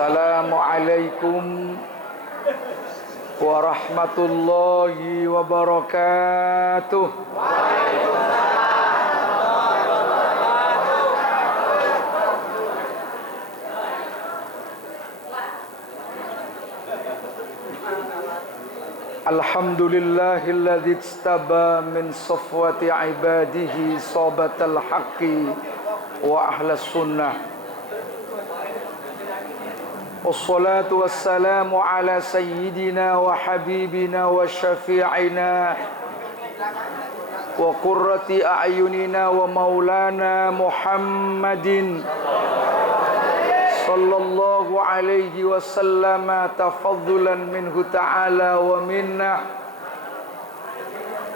Assalamualaikum warahmatullahi wabarakatuh. Alhamdulillahilladzi istaba min safwati ibadihi sabatal haqqi wa ahlas sunnah. Wassalatu wassalamu ala sayyidina wa habibina wa syafi'ina wa qurrati a'yunina wa maulana Muhammadin sallallahu alaihi wasallam tafaddulan minhu ta'ala wa minna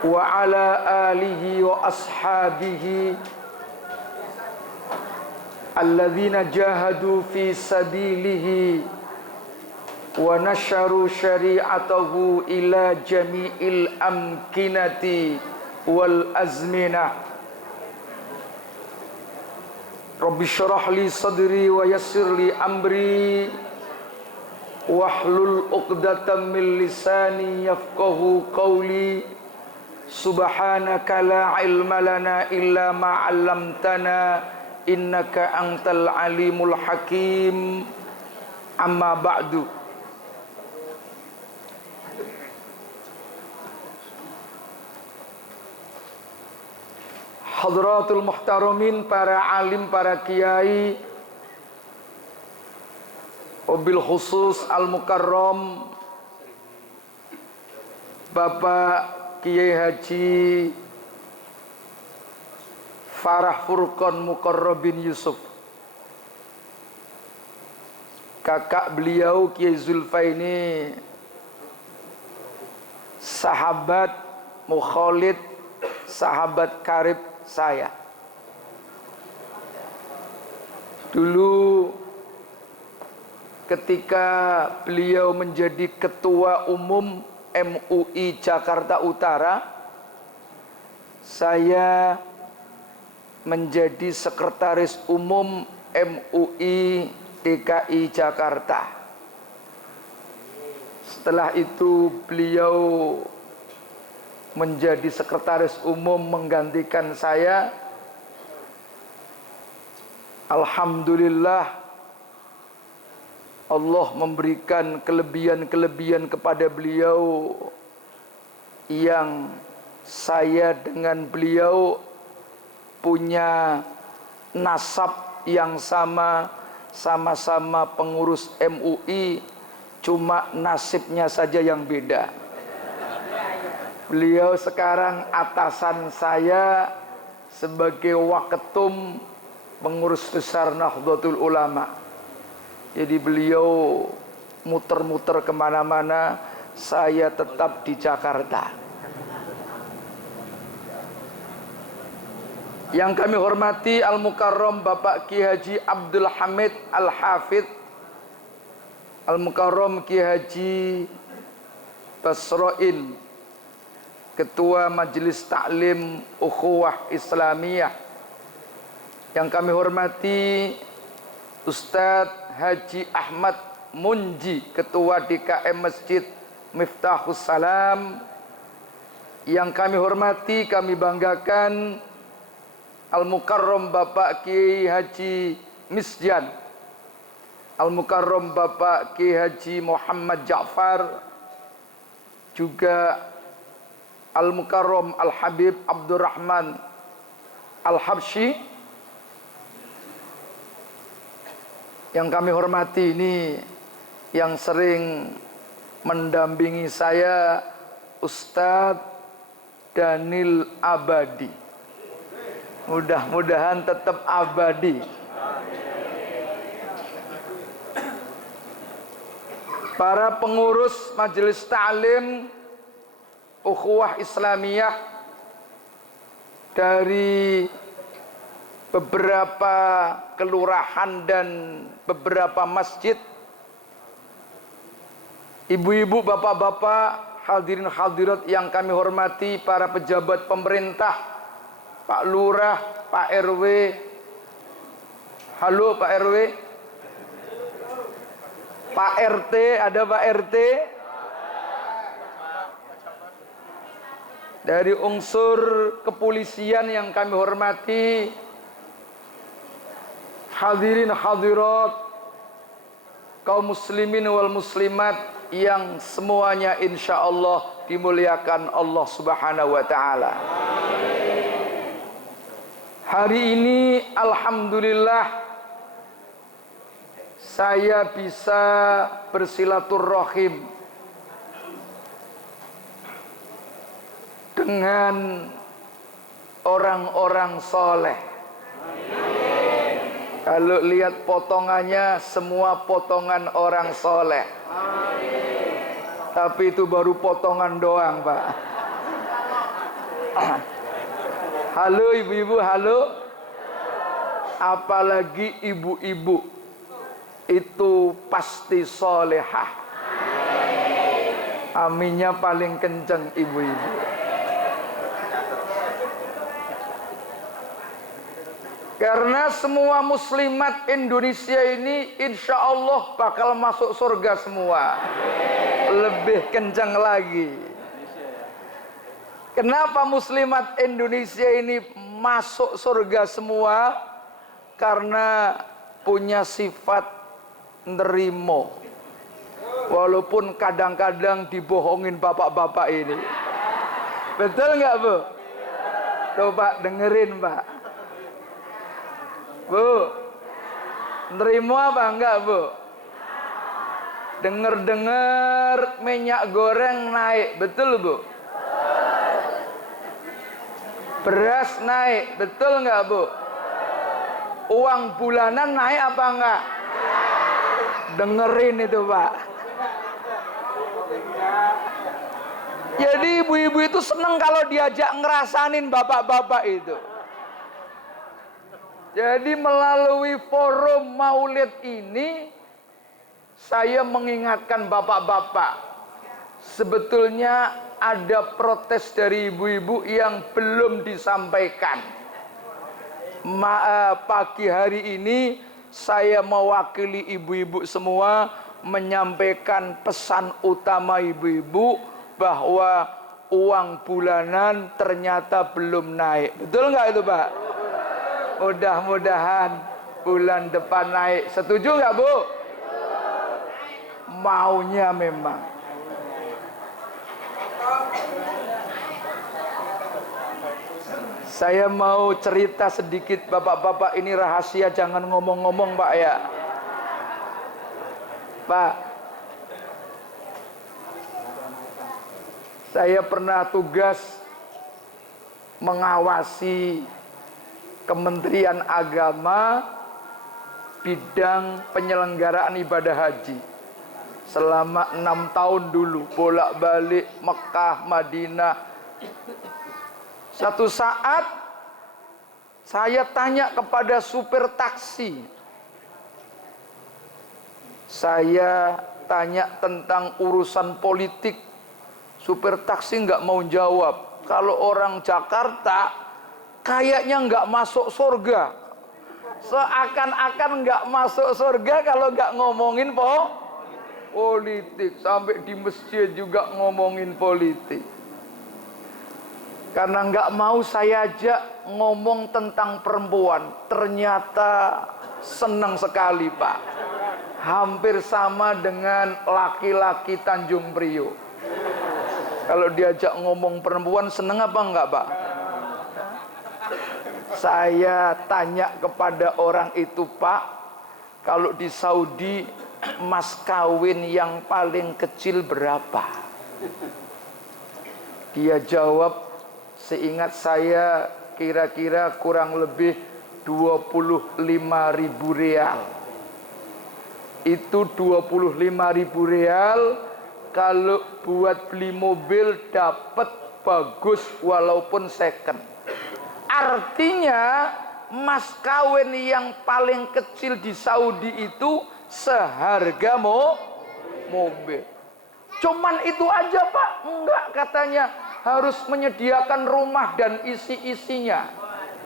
wa ala alihi wa ashabihi alladzina jahadu fi sabilihi wa nasharu syari'atahu ila jami'il amkinati wal azminah. Rabbi syrah li sadri wa yassir li amri wahlul uqdatam min lisani yafqahu qawli. Subhanaka la ilma lana illa ma 'allamtana innaka antal alimul hakim. Amma ba'du. Hadratul muhtaramin, para alim, para kiai, wabil khusus al-mukarram Bapak Kiai Haji Farah Furqan Muqarrabin Yusuf, kakak beliau Kiai Zulfaini, sahabat mukhalid, sahabat karib saya. Dulu ketika beliau menjadi ketua umum MUI Jakarta Utara, saya menjadi sekretaris umum MUI DKI Jakarta. Setelah itu beliau menjadi sekretaris umum menggantikan saya. Alhamdulillah, Allah memberikan kelebihan-kelebihan kepada beliau yang saya dengan beliau punya nasab yang sama, sama-sama pengurus MUI, cuma nasibnya saja yang beda. Beliau sekarang atasan saya sebagai waketum pengurus besar Nahdlatul Ulama. Jadi beliau muter-muter kemana-mana, saya tetap di Jakarta. Yang kami hormati Al-Mukarram Bapak Ki Haji Abdul Hamid Al-Hafidh, Al-Mukarram Ki Haji Basroin, Ketua Majelis Taklim Ukhuwah Islamiyah. Yang kami hormati Ustadz Haji Ahmad Munji, Ketua DKM Masjid Miftahus Salam. Yang kami hormati, kami banggakan Al-Mukarram Bapak Kiai Haji Misjan, Al-Mukarram Bapak Kiai Haji Muhammad Ja'far, juga Al-Mukarram Al-Habib Abdurrahman Al-Habsyi. Yang kami hormati ini yang sering mendampingi saya, Ustadz Daniel Abadi. Mudah-mudahan tetap abadi. Para pengurus Majelis Ta'lim Ukhuwah Islamiyah dari beberapa kelurahan dan beberapa masjid, ibu-ibu, bapak-bapak, hadirin hadirat yang kami hormati, para pejabat pemerintah, Pak Lurah, Pak RW. Halo Pak RW. Pak RT, ada Pak RT? Dari unsur kepolisian yang kami hormati, hadirin hadirat, kaum muslimin wal muslimat yang semuanya insya Allah dimuliakan Allah Subhanahu wa ta'ala. Hari ini alhamdulillah saya bisa bersilaturahim dengan orang-orang soleh. Kalau lihat potongannya, semua potongan orang soleh. Tapi itu baru potongan doang, Pak. Halo ibu-ibu, halo. Apalagi ibu-ibu, itu pasti solehah. Aminnya paling kenceng ibu-ibu. Karena semua muslimat Indonesia ini insya Allah bakal masuk surga semua. Lebih kencang lagi. Kenapa muslimat Indonesia ini masuk surga semua? Karena punya sifat nerimo. Walaupun kadang-kadang dibohongin bapak-bapak ini. Betul nggak, Bu? Coba dengerin, Pak. Bu, nerimo apa enggak, Bu? Dengar-dengar minyak goreng naik, betul, Bu? Beras naik, betul enggak, Bu? Uang bulanan naik apa enggak? Dengerin itu, Pak. Jadi ibu-ibu itu seneng kalau diajak ngerasanin bapak-bapak itu. Jadi melalui forum maulid ini, saya mengingatkan bapak-bapak, sebetulnya ada protes dari ibu-ibu yang belum disampaikan. Pagi hari ini saya mewakili ibu-ibu semua menyampaikan pesan utama ibu-ibu bahwa uang bulanan ternyata belum naik. Betul nggak itu, Pak? Mudah-mudahan bulan depan naik. Setuju nggak, Bu? Maunya memang. Saya mau cerita sedikit, bapak-bapak, ini rahasia, jangan ngomong-ngomong, Pak, ya. Pak, saya pernah tugas mengawasi Kementerian Agama bidang penyelenggaraan ibadah haji selama 6 tahun dulu, bolak-balik Mekah, Madinah. Satu saat saya tanya kepada supir taksi, saya tanya tentang urusan politik. Supir taksi nggak mau jawab. Kalau orang Jakarta kayaknya nggak masuk surga, seakan-akan nggak masuk surga kalau nggak ngomongin politik. Sampai di masjid juga ngomongin politik. Karena nggak mau saya ajak ngomong tentang perempuan, ternyata senang sekali, Pak. Hampir sama dengan laki-laki Tanjung Priok. Kalau diajak ngomong perempuan senang apa enggak, Pak? Saya tanya kepada orang itu, Pak, kalau di Saudi mas kawin yang paling kecil berapa? Dia jawab, seingat saya kira-kira kurang lebih 25.000 real. Itu 25.000 real kalau buat beli mobil dapat bagus walaupun second. Artinya mas kawin yang paling kecil di Saudi itu seharga mobil. Cuman itu aja, Pak? Enggak, katanya harus menyediakan rumah dan isi-isinya.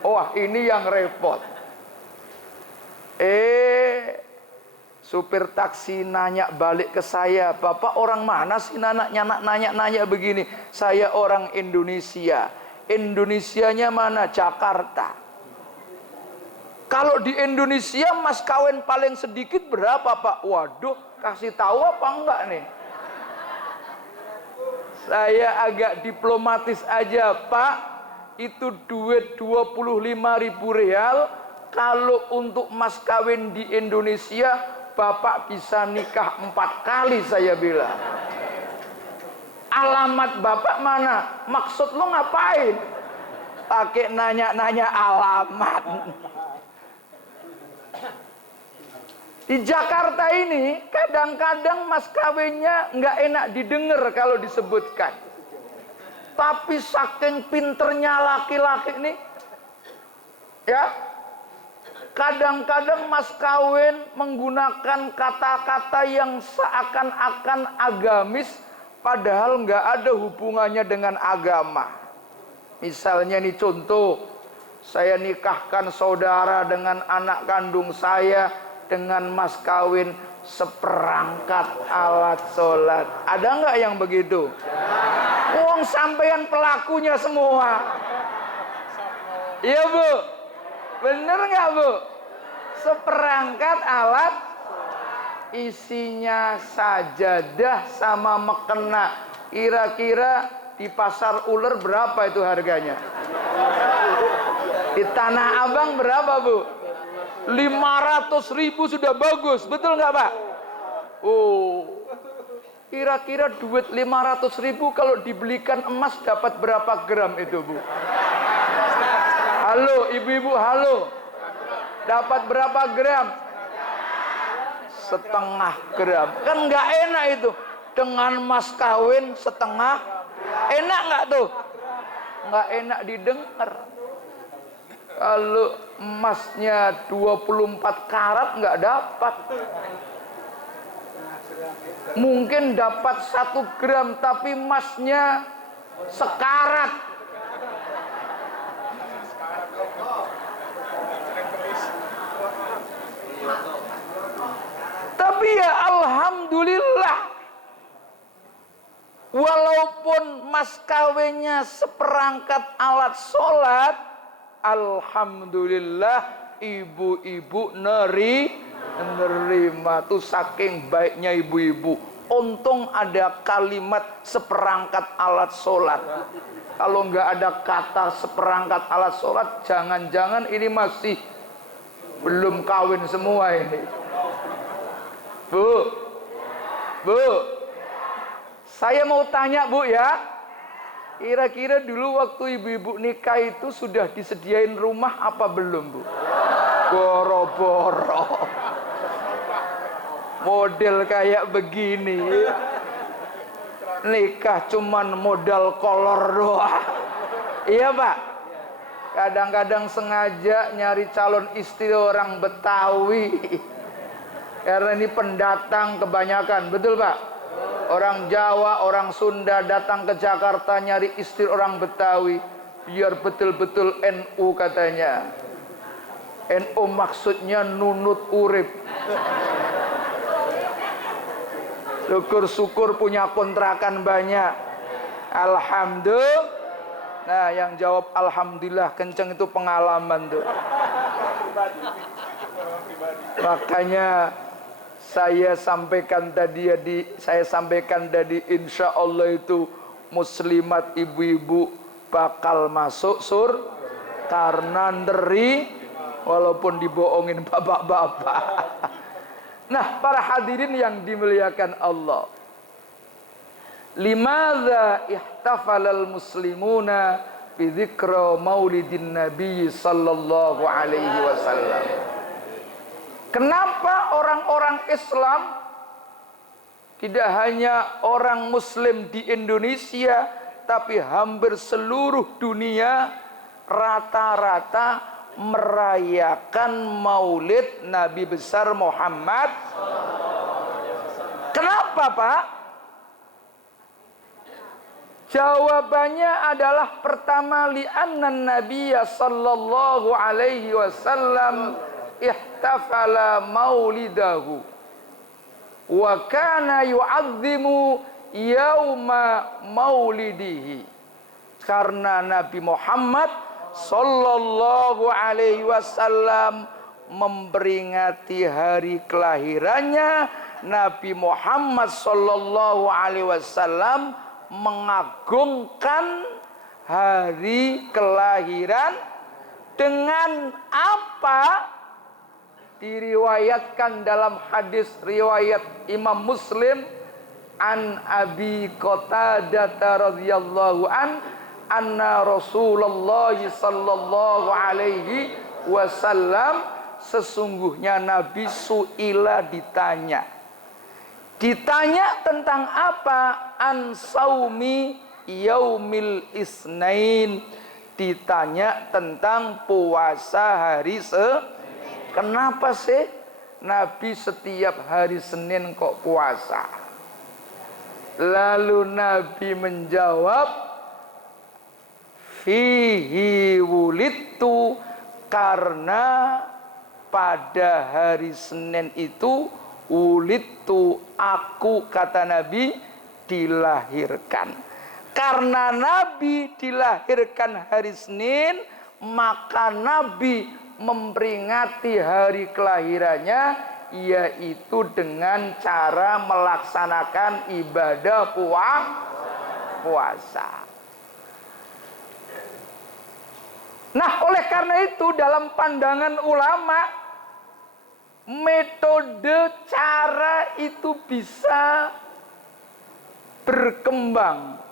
Wah, ini yang repot. Supir taksi nanya balik ke saya, "Bapak orang mana sih nanya begini?" "Saya orang Indonesia." "Indonesianya mana?" "Jakarta." "Kalau di Indonesia mas kawin paling sedikit berapa Pak?" "Waduh, kasih tahu apa enggak nih?" Saya agak diplomatis aja, "Pak, itu duit 25.000 real. Kalau untuk mas kawin di Indonesia Bapak bisa nikah 4 kali," saya bilang. "Alamat Bapak mana?" "Maksud lo ngapain pakai nanya-nanya alamat?" Di Jakarta ini kadang-kadang mas kawinnya nggak enak didengar kalau disebutkan. Tapi saking pinternya laki-laki ini, ya, kadang-kadang mas kawin menggunakan kata-kata yang seakan-akan agamis, padahal nggak ada hubungannya dengan agama. Misalnya nih contoh, "Saya nikahkan saudara dengan anak kandung saya dengan mas kawin seperangkat alat sholat." Ada nggak yang begitu? Wong sampean pelakunya semua. Iya Bu, bener nggak Bu? Seperangkat alat, isinya sajadah sama mekena. Kira-kira di pasar uler berapa itu harganya? Di Tanah Abang berapa Bu? 500.000 sudah bagus, betul nggak Pak? Oh, kira-kira duit 500.000 kalau dibelikan emas dapat berapa gram itu Bu? Halo ibu-ibu, halo. Dapat berapa gram? Setengah gram. Kan nggak enak itu. Dengan mas kawin setengah, enak nggak tuh? Nggak enak didengar. Kalau emasnya 24 karat nggak dapat. Mungkin dapat 1 gram tapi emasnya sekarat. Tapi ya alhamdulillah, walaupun mas kawinnya seperangkat alat sholat, alhamdulillah ibu-ibu nerima. Tuh saking baiknya ibu-ibu. Untung ada kalimat seperangkat alat sholat. Kalau nggak ada kata seperangkat alat sholat, jangan-jangan ini masih belum kawin semua ini. Bu, saya mau tanya Bu ya, kira-kira dulu waktu ibu-ibu nikah itu sudah disediain rumah apa belum Bu? Boro-boro. Model kayak begini, nikah cuman modal kolor doang. Iya Pak, kadang-kadang sengaja nyari calon istri orang Betawi. Karena ini pendatang kebanyakan, betul Pak? Orang Jawa, orang Sunda datang ke Jakarta nyari istri orang Betawi. Biar betul-betul NU katanya. NU maksudnya nunut urip. Syukur-syukur punya kontrakan banyak. Alhamdulillah. Nah yang jawab alhamdulillah kenceng itu pengalaman tuh. Makanya saya sampaikan tadi insya Allah itu muslimat ibu-ibu bakal masuk karena walaupun dibohongin bapak-bapak. Nah para hadirin yang dimuliakan Allah, limadza ihtafalal muslimuna bi dzikra maulidin nabi sallallahu alaihi wasallam? Kenapa orang-orang Islam, tidak hanya orang Muslim di Indonesia, tapi hampir seluruh dunia rata-rata merayakan Maulid Nabi besar Muhammad? Kenapa Pak? Jawabannya adalah pertama, li'anna Nabiyya sallallahu alaihi wasallam ihtafala maulidahu wa kana yu'azzimu yauma maulidihi. Karena Nabi Muhammad sallallahu alaihi wasallam memperingati hari kelahirannya, Nabi Muhammad sallallahu alaihi wasallam mengagungkan hari kelahiran dengan apa? Diriwayatkan dalam hadis riwayat Imam Muslim an Abi Qatadah radhiyallahu anna Rasulullah sallallahu alaihi wasallam, sesungguhnya Nabi suila ditanya tentang apa? An saumi yaumil isnain, ditanya tentang puasa hari Kenapa sih Nabi setiap hari Senin kok puasa? Lalu Nabi menjawab, fihi wulidtu, karena pada hari Senin itu wulidtu, aku, kata Nabi, dilahirkan. Karena Nabi dilahirkan hari Senin, maka Nabi memperingati hari kelahirannya, yaitu dengan cara melaksanakan ibadah puasa. Nah, oleh karena itu dalam pandangan ulama, metode cara itu bisa berkembang,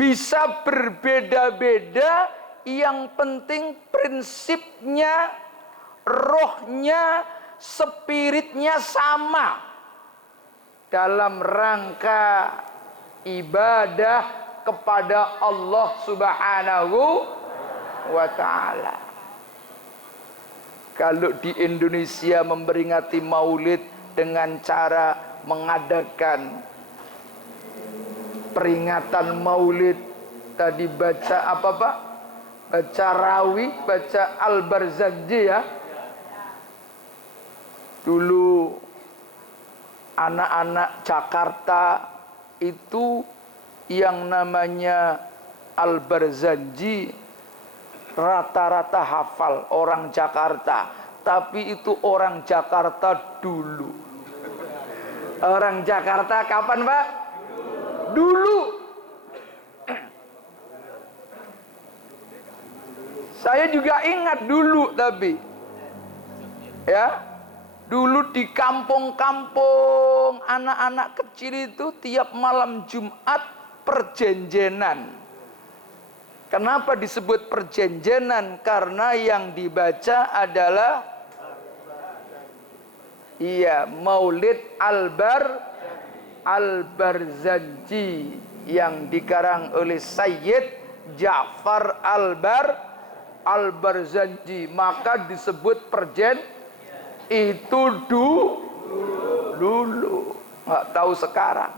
bisa berbeda-beda. Yang penting prinsipnya, rohnya, spiritnya sama dalam rangka ibadah kepada Allah Subhanahu wa ta'ala. Kalau di Indonesia memperingati Maulid dengan cara mengadakan peringatan Maulid, tadi baca apa Pak? Baca Rawi, baca Al-Barzanji ya. Dulu anak-anak Jakarta itu yang namanya Al-Barzanji rata-rata hafal orang Jakarta. Tapi itu orang Jakarta dulu. Orang Jakarta kapan Pak? Dulu. Saya juga ingat dulu, tapi ya, dulu di kampung-kampung anak-anak kecil itu tiap malam Jumat perjanjenan. Kenapa disebut perjanjenan? Karena yang dibaca adalah Maulid Al-Barzanji yang dikarang oleh Sayyid Ja'far Al-Barzanji. Maka disebut itu dulu, nggak tahu sekarang.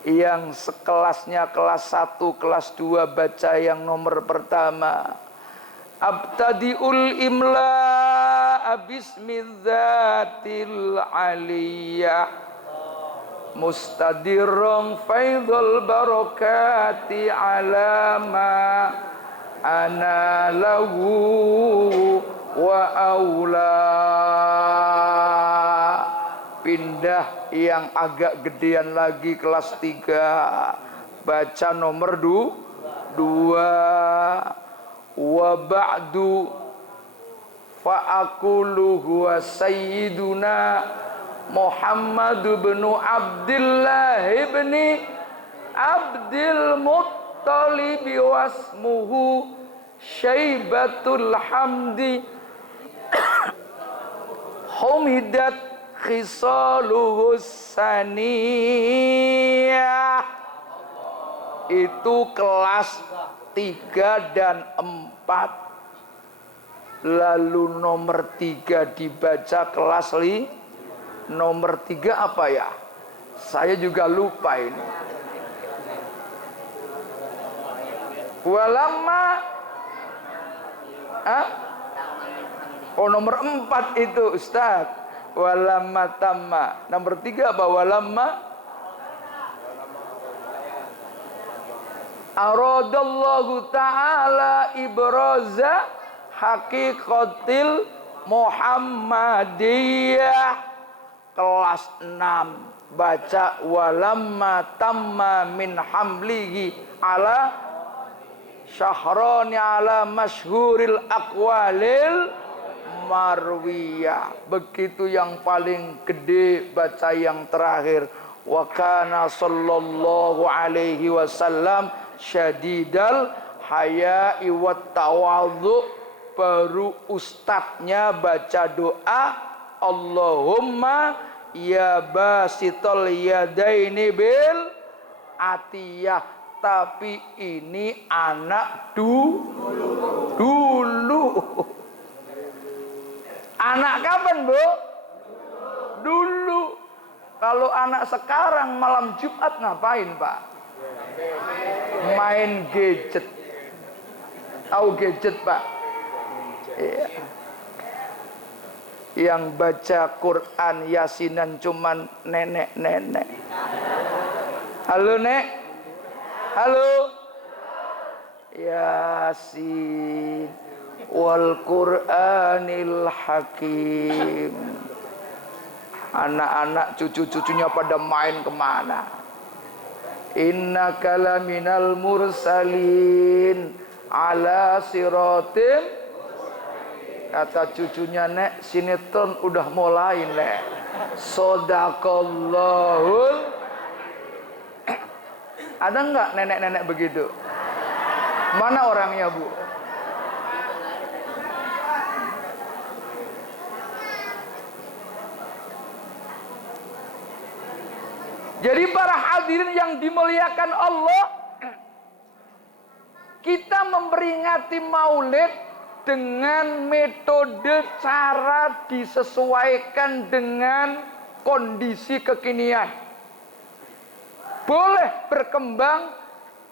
Yang sekelasnya kelas 1, kelas 2 baca yang nomor pertama, Abtadi'ul imla bismidzatil aliyah mustadirrong faidul barakati alama ana lahu wa aula. Pindah yang agak gedean lagi, kelas 3, baca nomor 2. Wa ba'du fa aqulu huwa sayyiduna Muhammad bin Abdullah bin Abdul Muttalib wasmuhu Syaibatul Hamdi humidat khisaluhu saniyah. Itu kelas 3 dan 4. Lalu nomor 3 dibaca kelas nomor 3 apa ya? Saya juga lupa ini. Walamma nomor 4 itu Ustaz. walamma tamma. Nomor 3 apa? Walamma aradallahu ta'ala ibraza haqiqatil Muhammadiyah. Kelas 6 baca walamma tamma min hamlihi ala syahrani ala masyhuril aqwalil marwiyah. Begitu yang paling gede baca yang terakhir. Wa kana sallallahu alaihi wasallam syadidal haya'i wat tawadhu. Baru ustadznya baca doa Allahumma ya basital yadaini bil atiyah. Tapi ini anak dulu. Anak kapan, Bu? Dulu. Kalau anak sekarang malam Jumat ngapain, Pak? Main gadget. Tahu gadget, Pak? Iya. Yang baca Quran Yasinan cuman nenek-nenek. Halo, Nek. Halo. Yasin wal Qur'anil Hakim. Anak-anak cucu-cucunya pada main kemana? Innaka laminal mursalin ala siratim. Kata cucunya, Nek, sinetron udah mulai, Nek. Sodaqallahul. Ada nggak nenek-nenek begitu? Mana orangnya, Bu? Jadi para hadirin yang dimuliakan Allah, kita memperingati Maulid dengan metode cara disesuaikan dengan kondisi kekinian. Boleh berkembang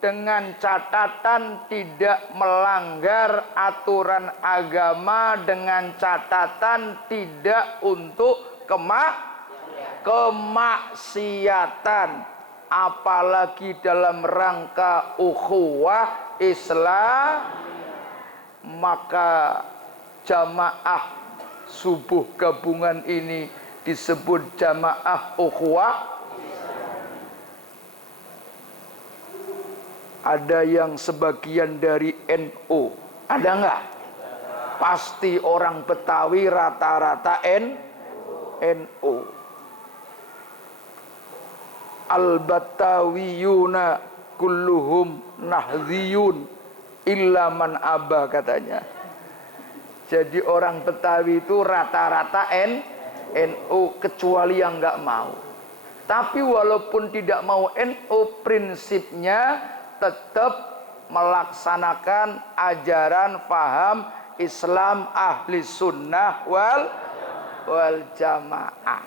dengan catatan tidak melanggar aturan agama, dengan catatan tidak untuk kemaksiatan, apalagi dalam rangka ukhuwah Islam. Maka jamaah subuh gabungan ini disebut jamaah ukhuwah. Ada yang sebagian dari NU, ada nggak? Pasti orang Betawi rata-rata NU. Al-Batawiyuna kulluhum nahdhiyun illa man aba, katanya. Jadi orang Betawi itu rata-rata NU kecuali yang nggak mau. Tapi walaupun tidak mau NU, prinsipnya tetap melaksanakan ajaran faham Islam ahli sunnah wal jamaah.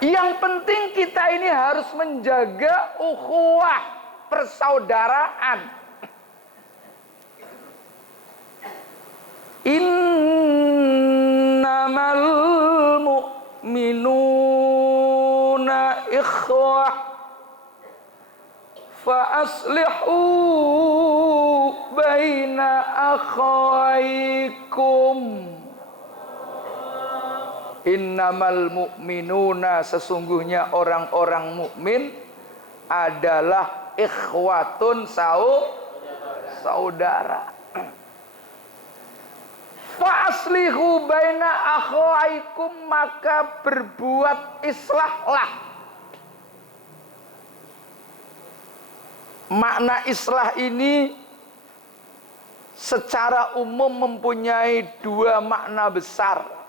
Yang penting kita ini harus menjaga ukhuwah, persaudaraan. Innamal mu'minuna ikhwah fa aslihu baina akhawaikum. Innamal mu'minuna, sesungguhnya orang-orang mukmin adalah ikhwatun, saudara. Fa aslihu baina akhawaikum, maka berbuat islahlah. Makna islah ini secara umum mempunyai dua makna besar.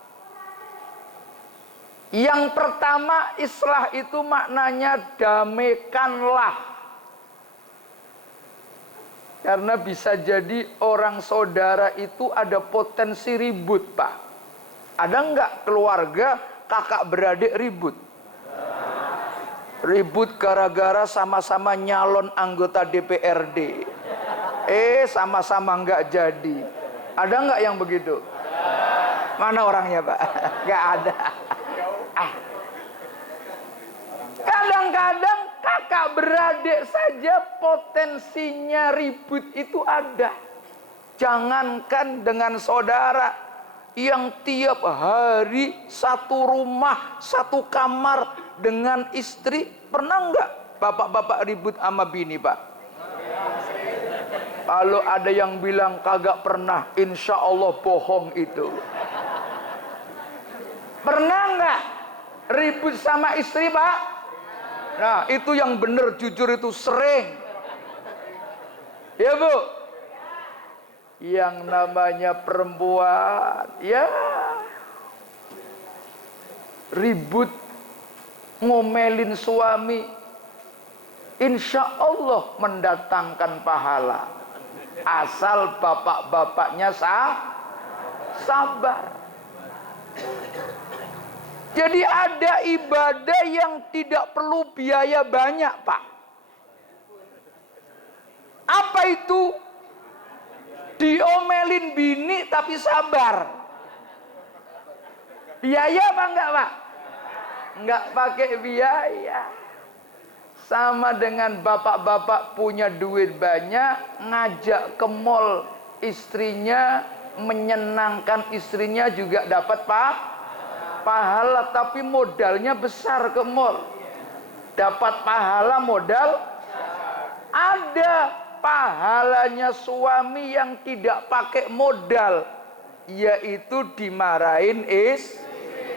Yang pertama, islah itu maknanya damaikanlah. Karena bisa jadi orang saudara itu ada potensi ribut, Pak. Ada nggak keluarga kakak beradik ribut? Ribut gara-gara sama-sama nyalon anggota DPRD. Sama-sama nggak jadi. Ada nggak yang begitu? Mana orangnya Pak? Gak ada. Kadang-kadang kakak beradik saja potensinya ribut itu ada. Jangankan dengan saudara yang tiap hari satu rumah, satu kamar dengan istri. Pernah nggak bapak-bapak ribut sama bini Pak? Kalau ada yang bilang kagak pernah, insya Allah bohong itu. Pernah nggak ribut sama istri Pak? Nah itu yang benar, jujur itu sering. Ya Bu? Yang namanya perempuan, ya ribut ngomelin suami, insya Allah mendatangkan pahala. Asal bapak-bapaknya sabar. Jadi ada ibadah yang tidak perlu biaya banyak Pak. Apa itu? Diomelin bini tapi sabar. Biaya apa enggak Pak? Enggak pakai biaya. Sama dengan bapak-bapak punya duit banyak, ngajak ke mall istrinya, menyenangkan istrinya juga dapat pahala, tapi modalnya besar ke mall. Dapat pahala modal. Ada pahalanya suami yang tidak pakai modal, yaitu dimarahin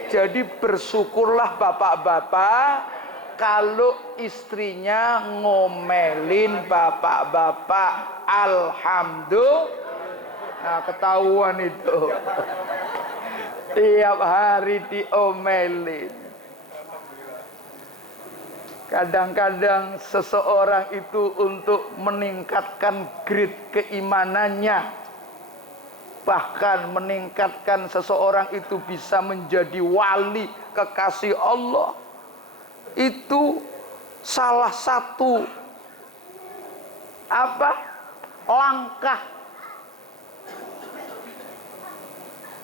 Jadi bersyukurlah bapak-bapak kalau istrinya ngomelin bapak-bapak. Alhamdulillah. Nah ketahuan itu. Tiap hari diomelin. Kadang-kadang seseorang itu untuk meningkatkan grade keimanannya, bahkan meningkatkan seseorang itu bisa menjadi wali kekasih Allah, itu salah satu langkah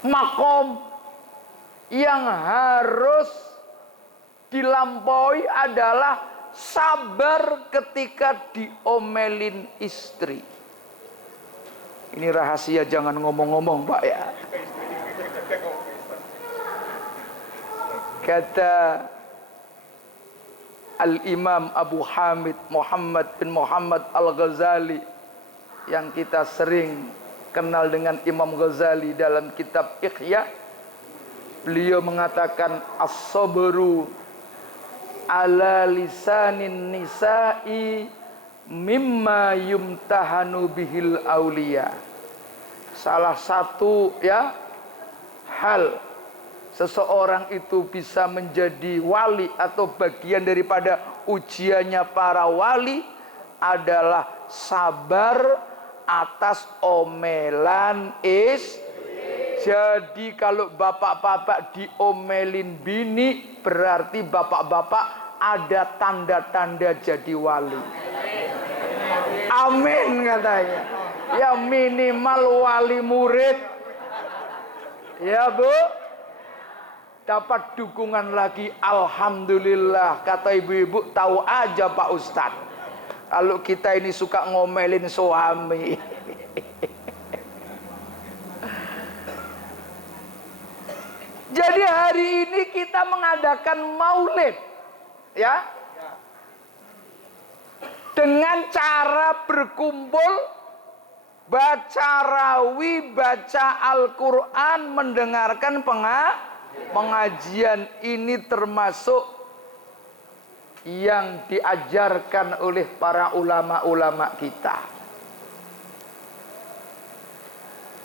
makom yang harus dilampaui adalah sabar ketika diomelin istri. Ini rahasia, jangan ngomong-ngomong Pak ya. Kata Al-Imam Abu Hamid Muhammad bin Muhammad Al-Ghazali, yang kita sering kenal dengan Imam Ghazali dalam kitab Ihya, beliau mengatakan as-sabru ala lisanin nisa'i mimma yumtahanu bihil aulia. Salah satu hal seseorang itu bisa menjadi wali atau bagian daripada ujiannya para wali adalah sabar atas omelan Jadi kalau bapak-bapak diomelin bini, berarti bapak-bapak ada tanda-tanda jadi wali. Amin katanya. Ya minimal wali murid. Ya Bu. Dapat dukungan lagi, alhamdulillah. Kata ibu-ibu, tahu aja Pak Ustadz, kalau kita ini suka ngomelin suami. Jadi hari ini kita mengadakan maulid, ya, dengan cara berkumpul, baca rawi, baca Al-Quran, mendengarkan pengajian. Ini termasuk yang diajarkan oleh para ulama-ulama kita.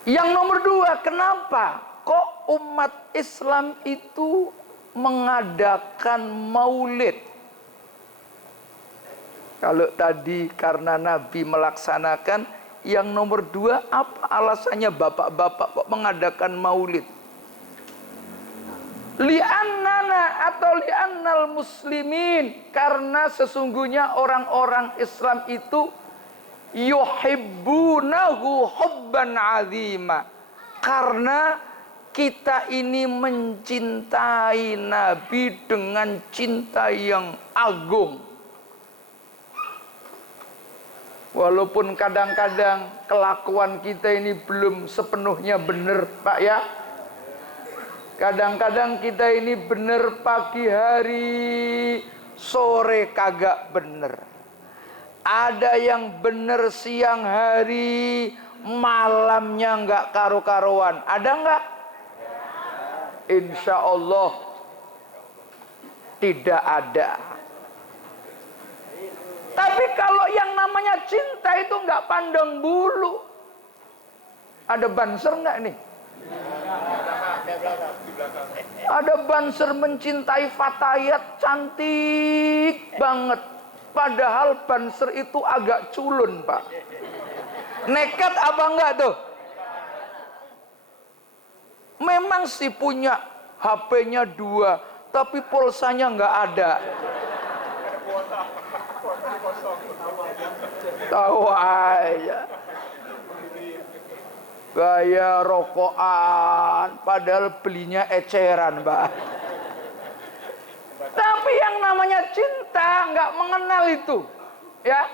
Yang nomor dua, kenapa kok umat Islam itu mengadakan maulid? Kalau tadi karena Nabi melaksanakan, yang nomor dua, apa alasannya bapak-bapak kok mengadakan maulid? Li'annana atau li'annal muslimin, karena sesungguhnya orang-orang Islam itu yuhibbunahu hubban azima, karena kita ini mencintai Nabi dengan cinta yang agung. Walaupun kadang-kadang kelakuan kita ini belum sepenuhnya benar, Pak ya. Kadang-kadang kita ini benar pagi hari, sore kagak benar. Ada yang benar siang hari, malamnya nggak karu-karuan. Ada nggak? Insya Allah tidak ada. Tapi kalau yang namanya cinta itu nggak pandang bulu. Ada banser nggak nih? Ada banser mencintai fatayat cantik banget. Padahal banser itu agak culun, Pak. Nekat apa enggak tuh? Memang sih punya HP-nya 2, tapi pulsanya nggak ada. Tahu aja. Gaya rokokan, padahal belinya eceran, Mbak. Tapi yang namanya cinta nggak mengenal itu, ya.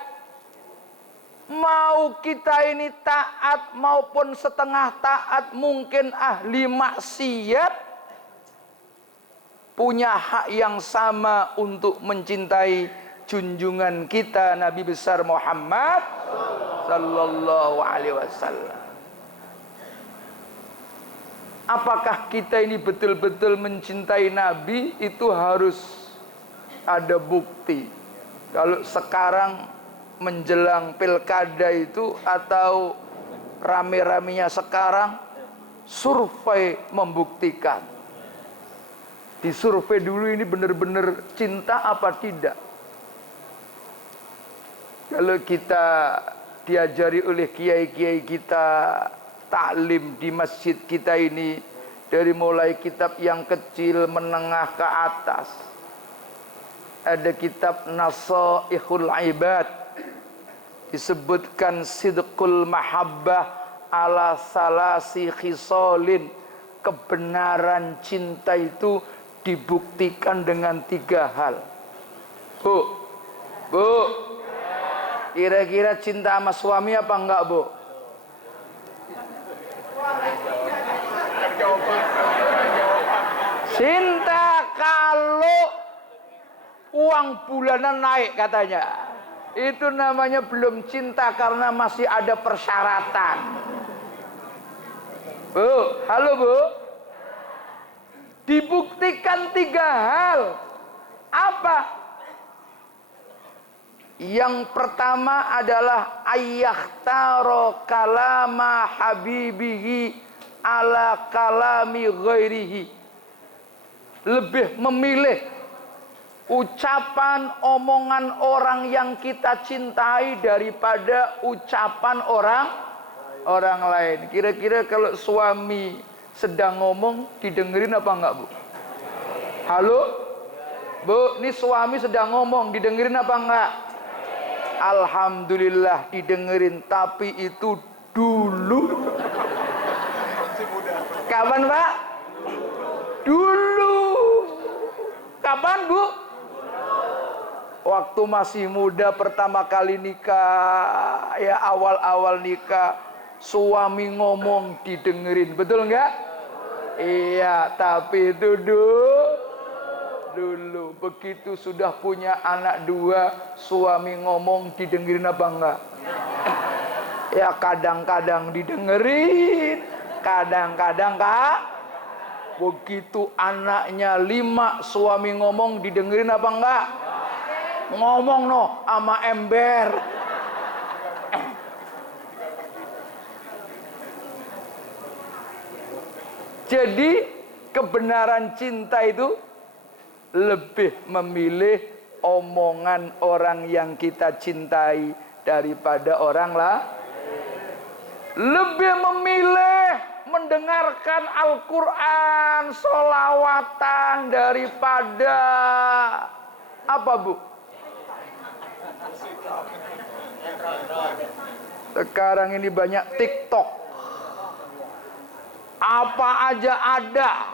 Mau kita ini taat maupun setengah taat, mungkin ahli maksiat, punya hak yang sama untuk mencintai junjungan kita Nabi besar Muhammad sallallahu alaihi wasallam. Apakah kita ini betul-betul mencintai Nabi? Itu harus ada bukti. Kalau sekarang menjelang pilkada itu atau rame-ramenya sekarang, survei membuktikan. Disurvei dulu ini benar-benar cinta apa tidak. Kalau kita diajari oleh kiai-kiai kita, taklim di masjid kita ini, dari mulai kitab yang kecil menengah ke atas, ada kitab Nasaihul Ibad, disebutkan sidqul mahabbah ala salasi khisalin. Kebenaran cinta itu dibuktikan dengan 3 hal. Bu, kira-kira cinta sama suami apa enggak, Bu? Cinta kalau uang bulanan naik katanya, itu namanya belum cinta karena masih ada persyaratan. Bu, halo Bu. Dibuktikan 3 hal. Apa? Yang pertama adalah ayyakhtaro kalama habibihi ala kalami ghairihi. Lebih memilih ucapan omongan orang yang kita cintai daripada ucapan orang lain. Kira-kira kalau suami sedang ngomong didengerin apa enggak, Bu? Halo? Bu, ini suami sedang ngomong didengerin apa enggak? Alhamdulillah didengerin, tapi itu dulu. Kapan, Pak? Dulu. Kapan, Bu? Waktu masih muda pertama kali nikah, ya awal-awal nikah, suami ngomong didengerin, betul enggak? Iya, tapi itu dulu. Begitu sudah punya anak 2, suami ngomong didengerin apa enggak? Ya kadang-kadang didengerin, kadang-kadang enggak. Begitu anaknya 5, suami ngomong didengerin apa enggak? Ngomong no sama ember. Jadi kebenaran cinta itu lebih memilih omongan orang yang kita cintai daripada orang lain. Lebih memilih mendengarkan Al-Quran, sholawatan daripada apa, Bu? Sekarang ini banyak TikTok. Apa aja ada.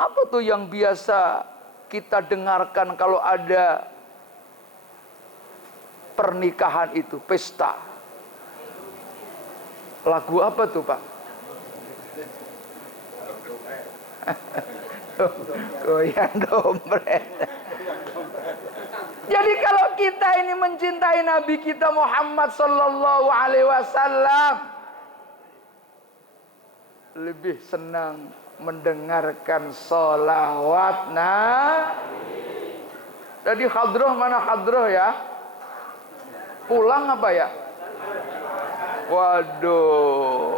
Apa tuh yang biasa kita dengarkan kalau ada pernikahan itu, pesta? Lagu apa tuh, Pak? Goyang dompet. Jadi kalau kita ini mencintai Nabi kita Muhammad sallallahu alaihi wasallam, lebih senang mendengarkan sholawat Nabi. Tadi hadroh, mana hadroh ya? Pulang apa ya? Waduh.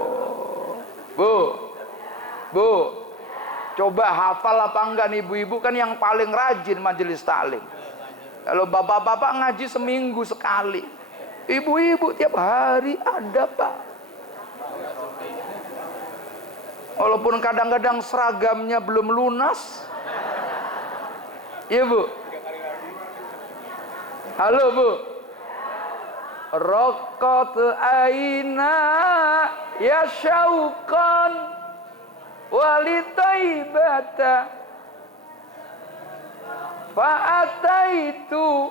Bu, coba hafal apa enggak nih ibu-ibu, kan yang paling rajin majelis taklim. Kalau bapak-bapak ngaji seminggu sekali, ibu-ibu tiap hari ada, Pak. Walaupun kadang-kadang seragamnya belum lunas. Iya, Bu. Halo, Bu. Raqat aina ya syauqan walitaibata fa'ataitu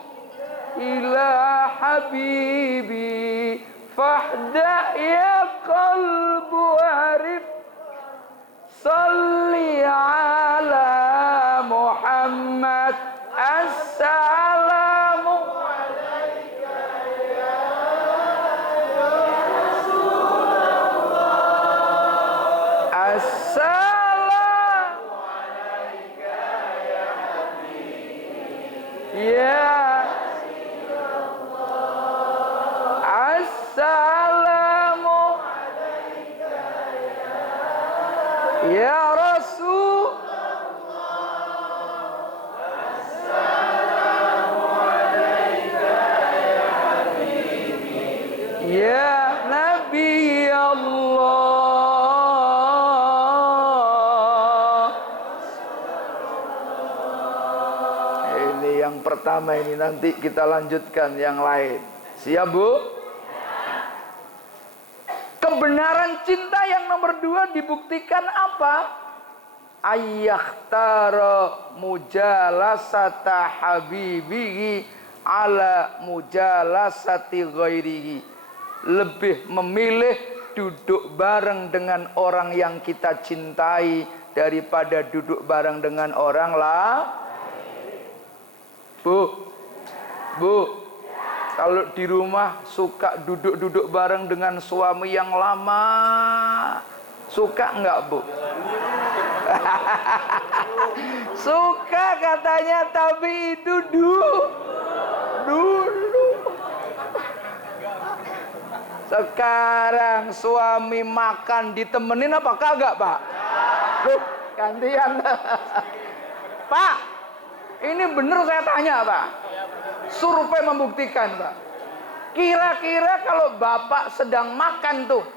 ila habibi fahda ya qalbu arif salli ala Muhammad assalamu alaika ya Rasulullah assalamu alaika ya Habib ya assalamu alaika ya Rasul ya Nabi Allah. Ini yang pertama, ini nanti kita lanjutkan yang lain. Siap, Bu? Kebenaran cinta yang nomor 2 dibuktikan apa? Ayyakhtara mujalasata habibihi ala mujalasati ghairihi. Lebih memilih duduk bareng dengan orang yang kita cintai daripada duduk bareng dengan orang lain. Bu, kalau di rumah suka duduk-duduk bareng dengan suami yang lama, suka enggak, Bu? Suka katanya, tapi itu dulu. Sekarang suami makan ditemenin apa kagak, Pak? Loh, gantian. Pak, ini bener saya tanya, Pak. Survei membuktikan, Pak. Kira-kira kalau Bapak sedang makan tuh,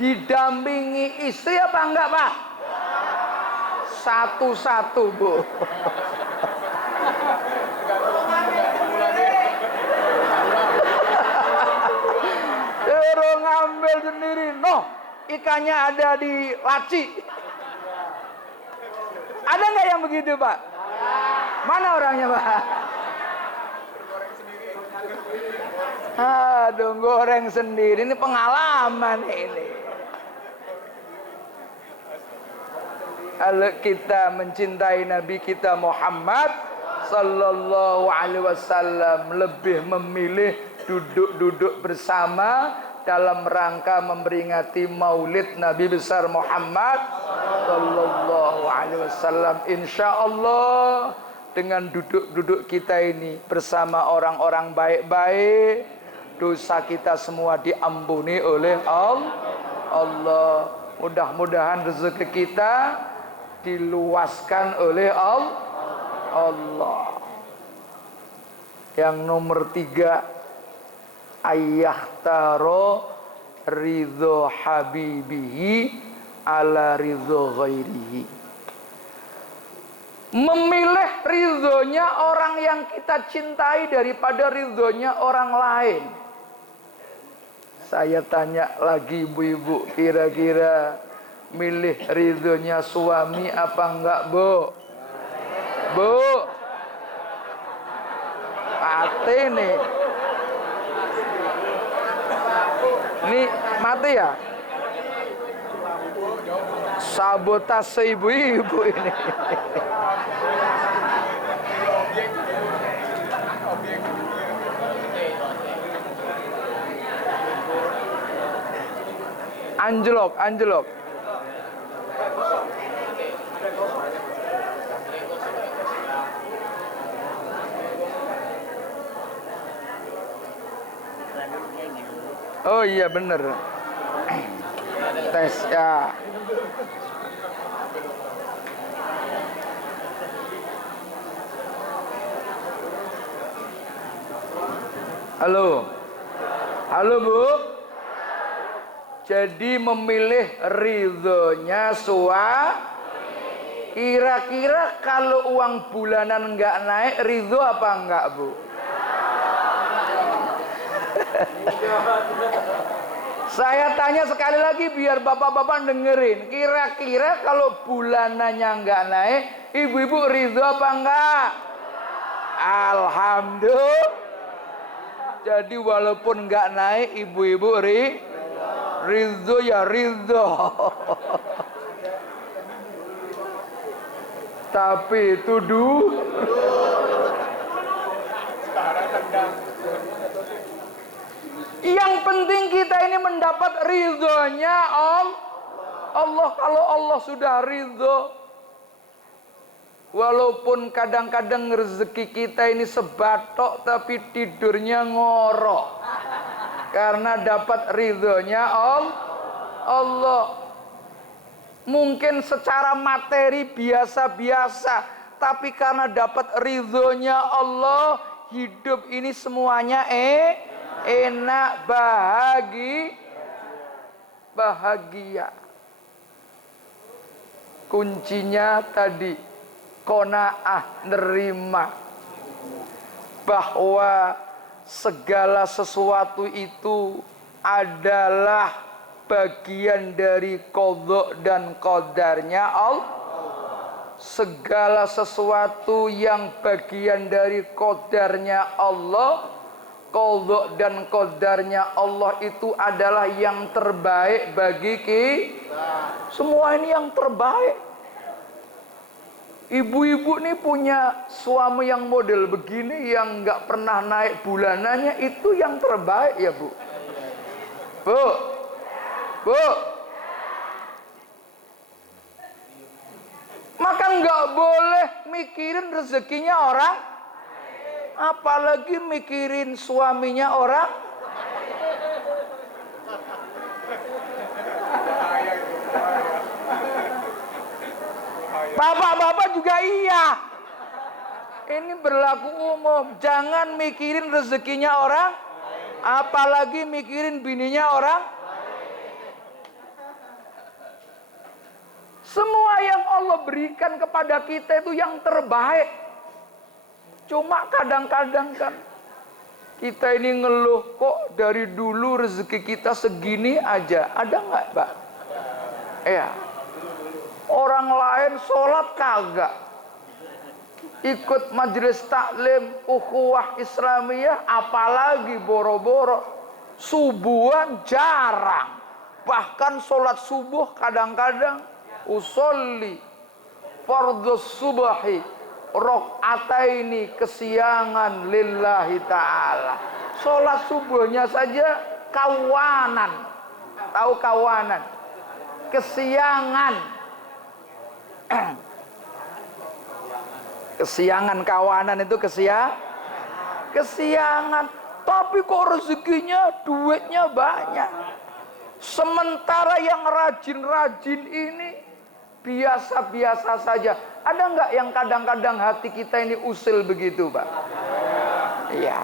didampingi istri apa enggak, Pak? Satu-satu, Bu. Suruh ngambil sendiri. Noh, ikannya ada di laci. Ada nggak yang begitu, Pak? Mana orangnya, Pak? Aduh, goreng sendiri. Ini pengalaman ini. Kalau kita mencintai Nabi kita Muhammad sallallahu alaihi wasallam, lebih memilih duduk-duduk bersama dalam rangka memperingati maulid Nabi besar Muhammad sallallahu alaihi wasallam. Insyaallah dengan duduk-duduk kita ini bersama orang-orang baik-baik, dosa kita semua diampuni oleh Allah. Mudah-mudahan rezeki kita diluaskan oleh Allah. Yang nomor 3, ayyahtaro ridho habibihi ala ridho ghairihi. Memilih ridhonya orang yang kita cintai daripada ridhonya orang lain. Saya tanya lagi ibu-ibu, kira-kira milih ridhonya suami apa enggak, Bu? Bu, mati nih. Ini mati ya? Sabotase ibu-ibu ini. Anjlok, anjlok. Oh iya bener. Tes ya. Halo. Halo, Bu. Jadi memilih ridhonya kira-kira kalau uang bulanan nggak naik, ridho apa enggak, Bu? Saya tanya sekali lagi biar bapak-bapak dengerin. Kira-kira kalau bulanannya nggak naik, ibu-ibu ridho apa enggak? Alhamdulillah. Jadi walaupun nggak naik, ibu-ibu ridho ya ridho. Tapi tuduh. Yang penting kita ini mendapat ridhonya Allah. Kalau Allah sudah ridho, walaupun kadang-kadang rezeki kita ini sebatok tapi tidurnya ngorok, karena dapat ridhonya Allah. Mungkin secara materi biasa-biasa, tapi karena dapat ridhonya Allah, hidup ini semuanya enak, bahagia. Kuncinya tadi qanaah, nerima bahwa segala sesuatu itu adalah bagian dari qadha dan qadarnya Allah. Segala sesuatu yang bagian dari qadarnya Allah, qadha dan qadarnya Allah itu adalah yang terbaik bagi kita. Semua ini yang terbaik. Ibu-ibu nih punya suami yang model begini, yang nggak pernah naik bulanannya, itu yang terbaik ya, Bu. Bu, maka nggak boleh mikirin rezekinya orang, apalagi mikirin suaminya orang. Bapak-bapak juga iya. Ini berlaku umum. Jangan mikirin rezekinya orang, apalagi mikirin bininya orang. Semua yang Allah berikan kepada kita itu yang terbaik. Cuma kadang-kadang kan kita ini ngeluh, kok dari dulu rezeki kita segini aja. Ada nggak, Pak? Ya. Orang lain sholat kagak, ikut majelis taklim ukhuwah Islamiyah apalagi boro-boro, subuhan jarang, bahkan sholat subuh kadang-kadang usolli fardhu subahi rakaataini kesiangan lillahi ta'ala. Sholat subuhnya saja kawanan, tahu kawanan, kesiangan. Kesiangan, kawanan itu kesiangan. Tapi kok rezekinya, duitnya banyak. Sementara yang rajin-rajin ini biasa-biasa saja. Ada nggak yang kadang-kadang hati kita ini usil begitu, Pak? Iya.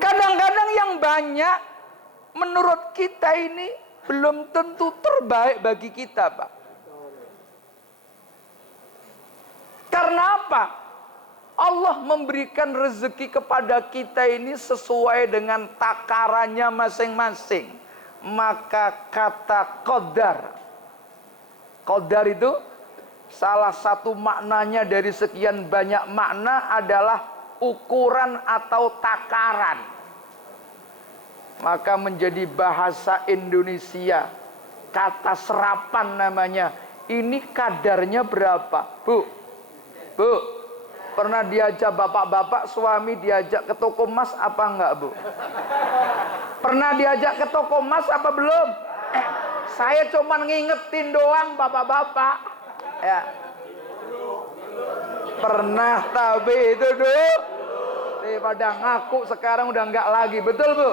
Kadang-kadang yang banyak menurut kita ini belum tentu terbaik bagi kita, Pak. Karena apa? Allah memberikan rezeki kepada kita ini sesuai dengan takarannya masing-masing. Maka kata qadar, qadar itu salah satu maknanya dari sekian banyak makna adalah ukuran atau takaran. Maka menjadi bahasa Indonesia kata serapan namanya. Ini kadarnya berapa? Bu, pernah diajak bapak-bapak suami diajak ke toko emas apa enggak, Bu? Pernah diajak ke toko emas apa belum? Saya cuma ngingetin doang bapak-bapak. Ya. Pernah tapi itu dulu. Daripada ngaku sekarang udah enggak lagi, betul, Bu?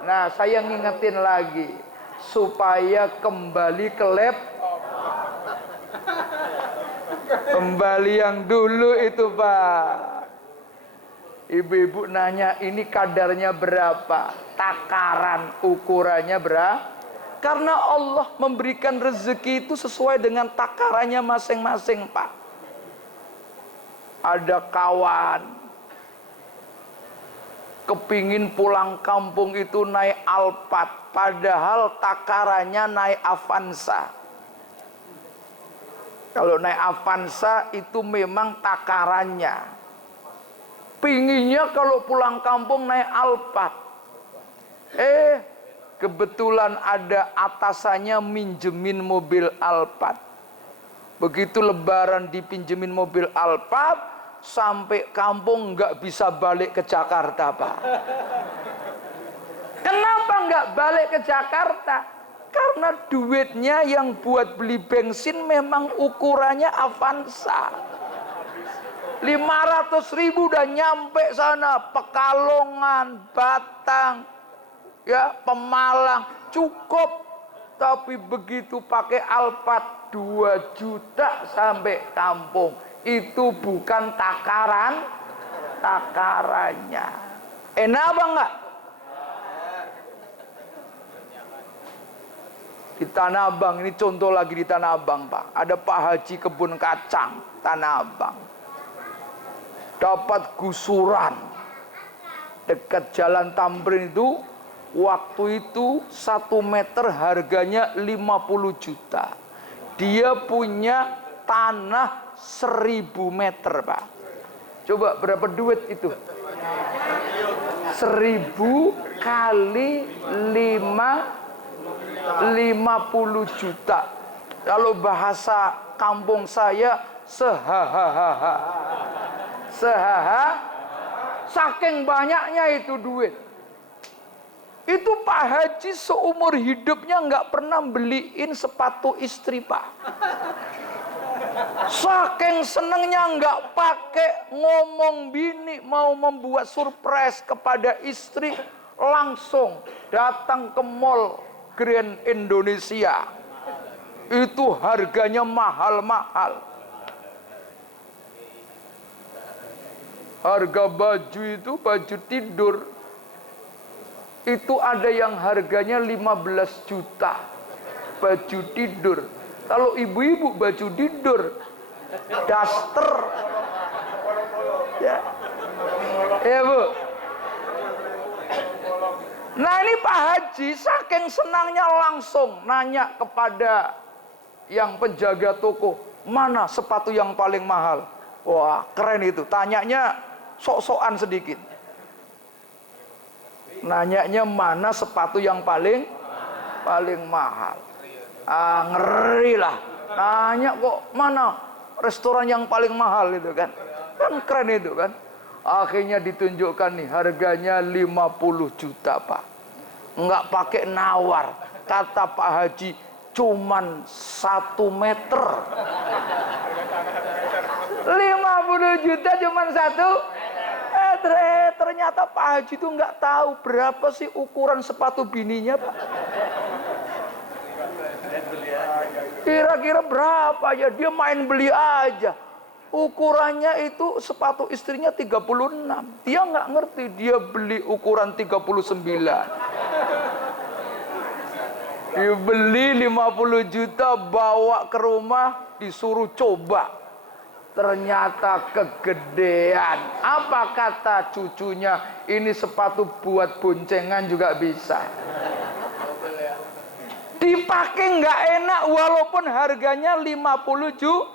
Nah, saya ngingetin lagi supaya kembali ke kembali yang dulu itu, Pak. Ibu-ibu nanya, ini kadarnya berapa? Takaran ukurannya berapa? Karena Allah memberikan rezeki itu sesuai dengan takarannya masing-masing, Pak. Ada kawan kepingin pulang kampung itu naik Alphard, padahal takarannya naik Avanza. Kalau naik Avanza itu memang takarannya. Pinginnya kalau pulang kampung naik Alphard. Kebetulan ada atasannya minjemin mobil Alphard. Begitu lebaran dipinjemin mobil Alphard, sampai kampung nggak bisa balik ke Jakarta, Pak. Kenapa nggak balik ke Jakarta? Karena duitnya yang buat beli bensin memang ukurannya Avanza. 500.000 udah nyampe sana, Pekalongan, Batang, ya, Pemalang, cukup. Tapi begitu pakai Alphard 2 juta sampai kampung. Itu bukan takarannya. Enak apa enggak? Di Tanah Abang, ini contoh lagi di Tanah Abang, Pak. Ada Pak Haji kebun kacang, Tanah Abang. Dapat gusuran. Dekat Jalan Tamrin itu, waktu itu 1 meter harganya 50 juta. Dia punya tanah 1000 meter, Pak. Coba berapa duit itu? 1000 kali 50 juta. Kalau bahasa kampung saya saking banyaknya itu duit. Itu Pak Haji seumur hidupnya nggak pernah beliin sepatu istri, Pak. Saking senengnya nggak pakai ngomong bini mau membuat surprise kepada istri, langsung datang ke mall Grand Indonesia. Itu harganya mahal-mahal. Harga baju itu, baju tidur itu ada yang harganya 15 juta. Baju tidur. Kalau ibu-ibu baju tidur, daster, ya, Bu. Nah, ini Pak Haji saking senangnya langsung nanya kepada yang penjaga toko, mana sepatu yang paling mahal? Wah, keren itu. Tanyanya sok-sokan sedikit. Nanyanya mana sepatu yang paling mahal. Ngeri lah. Nanya kok mana restoran yang paling mahal itu kan. Kan keren itu kan. Akhirnya ditunjukkan nih harganya 50 juta, Pak. Enggak pakai nawar. Kata Pak Haji cuman 1 meter. 50 juta cuman 1. Ternyata Pak Haji itu nggak tahu berapa sih ukuran sepatu bininya, Pak. Kira-kira berapa ya? Dia main beli aja. Ukurannya itu sepatu istrinya 36. Dia nggak ngerti, dia beli ukuran 39. Dia beli 50 juta, bawa ke rumah, disuruh coba. ternyata kegedean. Apa kata cucunya? Ini sepatu buat boncengan juga bisa. Dipakai nggak enak walaupun harganya 50 juta.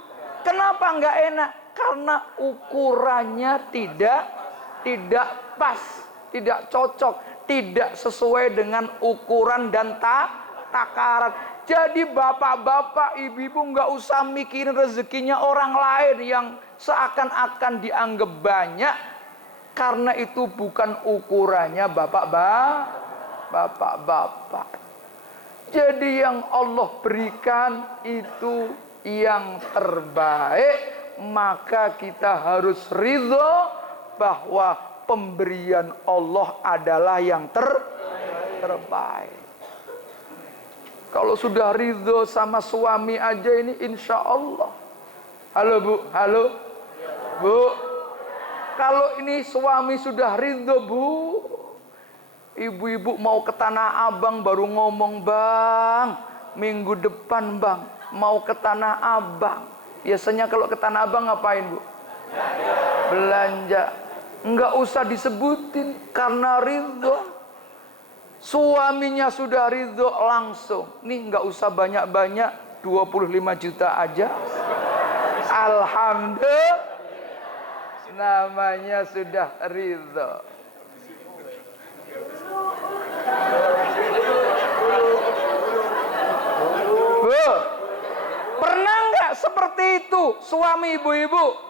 Kenapa nggak enak? Karena ukurannya tidak pas, tidak cocok, tidak sesuai dengan ukuran dan takaran. Jadi bapak-bapak, ibu-ibu nggak usah mikirin rezekinya orang lain yang seakan-akan dianggap banyak, karena itu bukan ukurannya bapak-bapak. Jadi yang Allah berikan itu yang terbaik, maka kita harus ridho bahwa pemberian Allah adalah yang terbaik. Kalau sudah ridho sama suami aja ini insya Allah. Halo Bu, halo Bu. Kalau ini suami sudah ridho Bu, ibu-ibu mau ke Tanah Abang baru ngomong, Bang, minggu depan Bang mau ke Tanah Abang. Biasanya kalau ke Tanah Abang ngapain Bu? Belanja. Enggak usah disebutin karena ridho. Suaminya sudah ridho langsung. Nih enggak usah banyak-banyak, 25 juta aja. Alhamdulillah. Namanya sudah ridho. Bu, pernah nggak seperti itu suami ibu-ibu?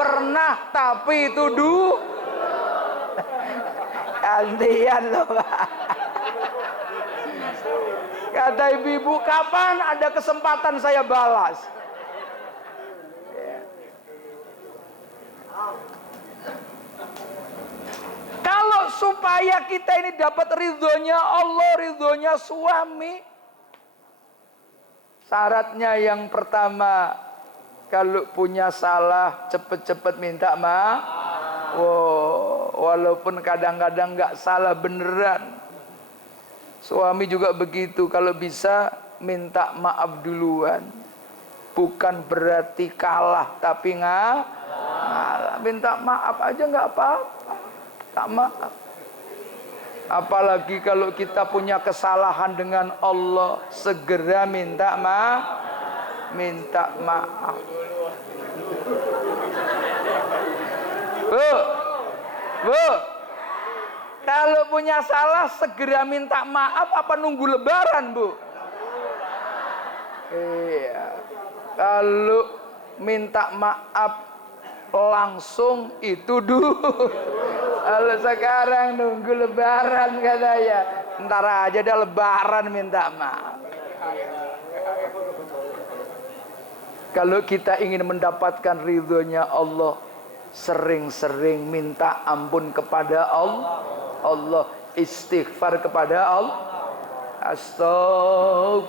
Pernah, tapi itu gantian loh Pak. Kata ibu-ibu, kapan ada kesempatan saya balas? Kalau supaya kita ini dapat ridhonya Allah, ridhonya suami, syaratnya yang pertama, kalau punya salah cepet-cepet minta maaf. Wow, walaupun kadang-kadang nggak salah beneran. Suami juga begitu, kalau bisa minta maaf duluan. Bukan berarti kalah, tapi ngalah. Minta maaf aja nggak apa-apa. Tak maaf. Apalagi kalau kita punya kesalahan dengan Allah, segera minta maaf. Minta maaf. Bu, kalau punya salah segera minta maaf apa nunggu lebaran Bu? Iya. Kalau minta maaf langsung itu dulu. Kalau sekarang nunggu lebaran katanya, ntar aja dah lebaran minta maaf. Kalau kita ingin mendapatkan ridhonya Allah, sering-sering minta ampun kepada Allah, istighfar kepada Allah. Astagfirullah